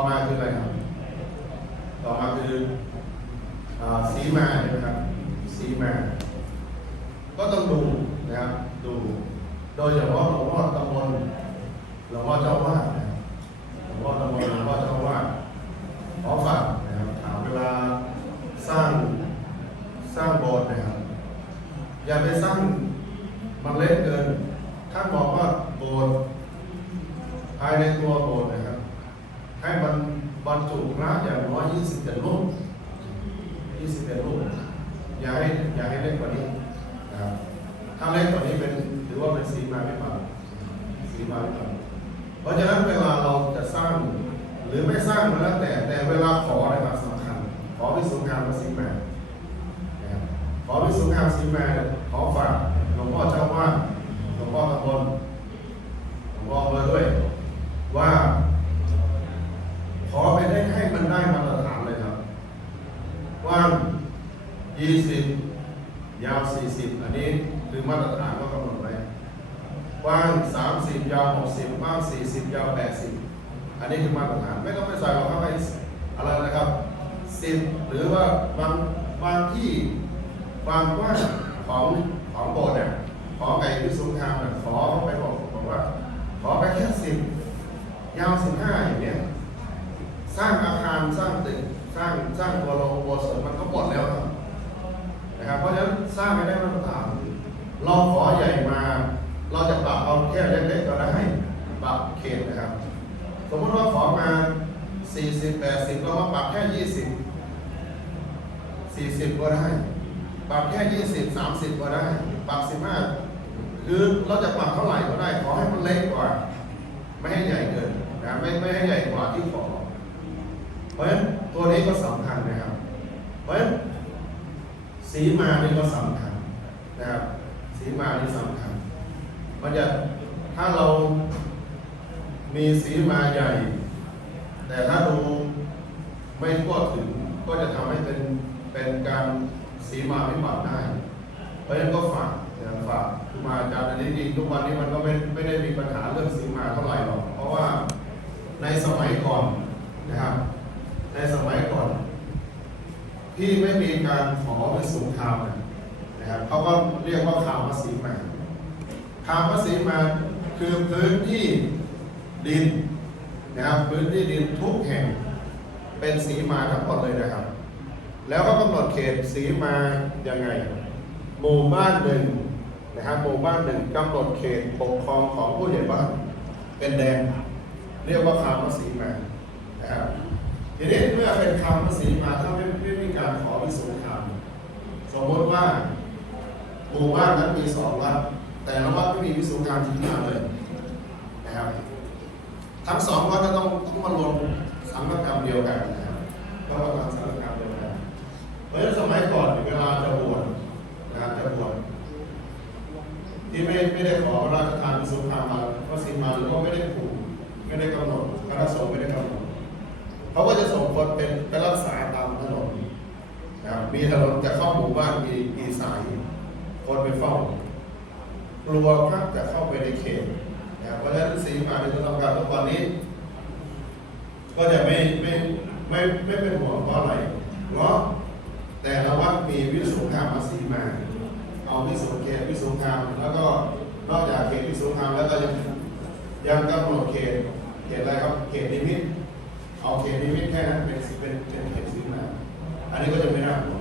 ต่อมาคืออะไรครับ ต่อมาคือสีมาใช่ไหมครับ สีมา ก็ต้องดูนะครับ ดู โดยเฉพาะหลวงพ่อตำบลหลวงพ่อเจ้าวาดหลวงพ่อตำบลหลวงพ่อเจ้าวาดขอฝากนะครับถามเวลาสร้างสร้างโบสถ์นะครับ อย่าไปสร้างมันเล็กเกิน ท่านบอกว่าโบสถ์ภายในตัวโบสถ์ ให้มันบรรจุพระอย่างน้อย27รูป21รูปอย่าให้อย่าให้เล็กกว่านี้นะครับถ้าเล็กกว่านี้เป็นถือว่าเป็นสีมาไม่ผ่านสีมาไม่ผ่านเพราะฉะนั้นเวลาเราจะสร้างหรือไม่สร้างก็แล้วแต่แต่เวลาขอนะครับสำคัญขอพิสูจน์งานภาษีมาขอพิสูจน์งานภาษีมาขอฝากหลวงพ่อเจ้าว่าหลวงพ่อตะบนหลวงพ่อเบอร์ด้วย ว่า ขอไปได้ให้มันได้มาตรฐานเลยครับกว้าง 20ยาว40อันนี้คือมาตรฐานก็กำหนดไว้กว้าง30ยาว60กว้าง40ยาว80อันนี้คือมาตรฐานไม่ต้องไปใส่หรอกครับไปอะไรนะครับ10หรือว่าบางบางที่ความกว้างของของโบสถ์เนี่ยขอไก่พิสุงคามเนี่ยขอไปบอกบอกว่า ขอไปแค่10ยาว15อย่างเนี้ยสร้างอาคารสร้างตึกสร้างสร้างตัวโรงโบสถ์มันก็หมดแล้วครับ นะครับ เพราะฉะนั้นสร้างไม่ได้มาตรฐานเราขอใหญ่มา เราจะปรับเอาแค่เล็กๆก็ได้ปรับเขตนะครับ สมมติว่าขอมา 40 80 เรามาปรับแค่ 20 40 ก็ได้ ปรับแค่ 20 30 ก็ได้ ปรับ 15 คือเราจะปรับเท่าไหร่ก็ได้ ขอให้มันเล็กกว่า ไม่ให้ใหญ่เกินนะไม่ไม่ให้ใหญ่กว่าที่ขอ เพราะฉะนั้นตัวนี้ก็สำคัญนะครับ เพราะฉะนั้น สีมานี่ก็สำคัญนะครับสีมานี่สำคัญมันจะถ้าเรามีสีมาใหญ่ แต่ถ้าดูไม่ทั่วถึงก็จะทำให้เป็นเป็นการสีมาไม่ปรับได้ เพราะฉะนั้นก็ฝากนะฝากครูมาอาจารย์อันนี้จริงทุกวันนี้มันก็ไม่ไม่ได้มีปัญหาเรื่องสีมาเท่าไหร่หรอก เพราะว่าในสมัยก่อนนะครับ ในสมัยก่อน ที่ไม่มีการขอเป็นสงครามนะครับเขาก็เรียกว่าคามสีมาคามสีมาคือพื้นที่ดินนะครับพื้นที่ดินทุกแห่งเป็นสีมาทั้งหมดเลยนะครับ แล้วก็กำหนดเขตสีมายังไงหมู่บ้านหนึ่งนะครับหมู่บ้านหนึ่งกำหนดเขตปกครองของผู้ใหญ่บ้านเป็นแดง เรียกว่าคำภาษีมานะครับทีนี้เมื่อเป็นคำภาษีมาถ้าไม่ การขอวิสุทธิธรรมสมมติว่าหมู่บ้านนั้นมีสองวัดแต่ละวัดไม่มีวิสุทธิธรรมที่มาเลยนะครับ ทั้งสองวัดก็ต้องต้องมารวมสังฆกรรมเดียวกันนะครับต้องมาทำสังฆกรรมเดียวกันเพราะฉะนั้นสมัยก่อนเวลาจะบวชนะครับจะบวชที่ไม่ไม่ได้ขอราชทานสุภามมาพระสิมาหรือว่าไม่ได้ผูกไม่ได้กำหนดคณะสงฆ์ไม่ได้กำหนดเขาก็จะส่งคนเป็นไปรักษาตามถนนนะครับ มีถนนจะเข้าหมู่บ้านมีมีสาย คนไปเฝ้ากลัวพระจะเข้าไปในเขตนะเพราะฉะนั้นสีมาในตัวทำการทุกวันนี้ ก็จะไม่ไม่ไม่ไม่เป็นห่วงเพราะอะไรเพราะแต่ละวัดมีวิสุทธิธรรมมาสีมา เอาวิสุทธิเขตวิสุทธิธรรมแล้วก็นอกจากเขตวิสุทธิธรรมแล้วก็ยังยังกำหนดเขตเขตอะไรครับเขตนิมิตเอาเขตนิมิตแค่นั้นเป็นเป็นเป็นเขตสีมา อันนี้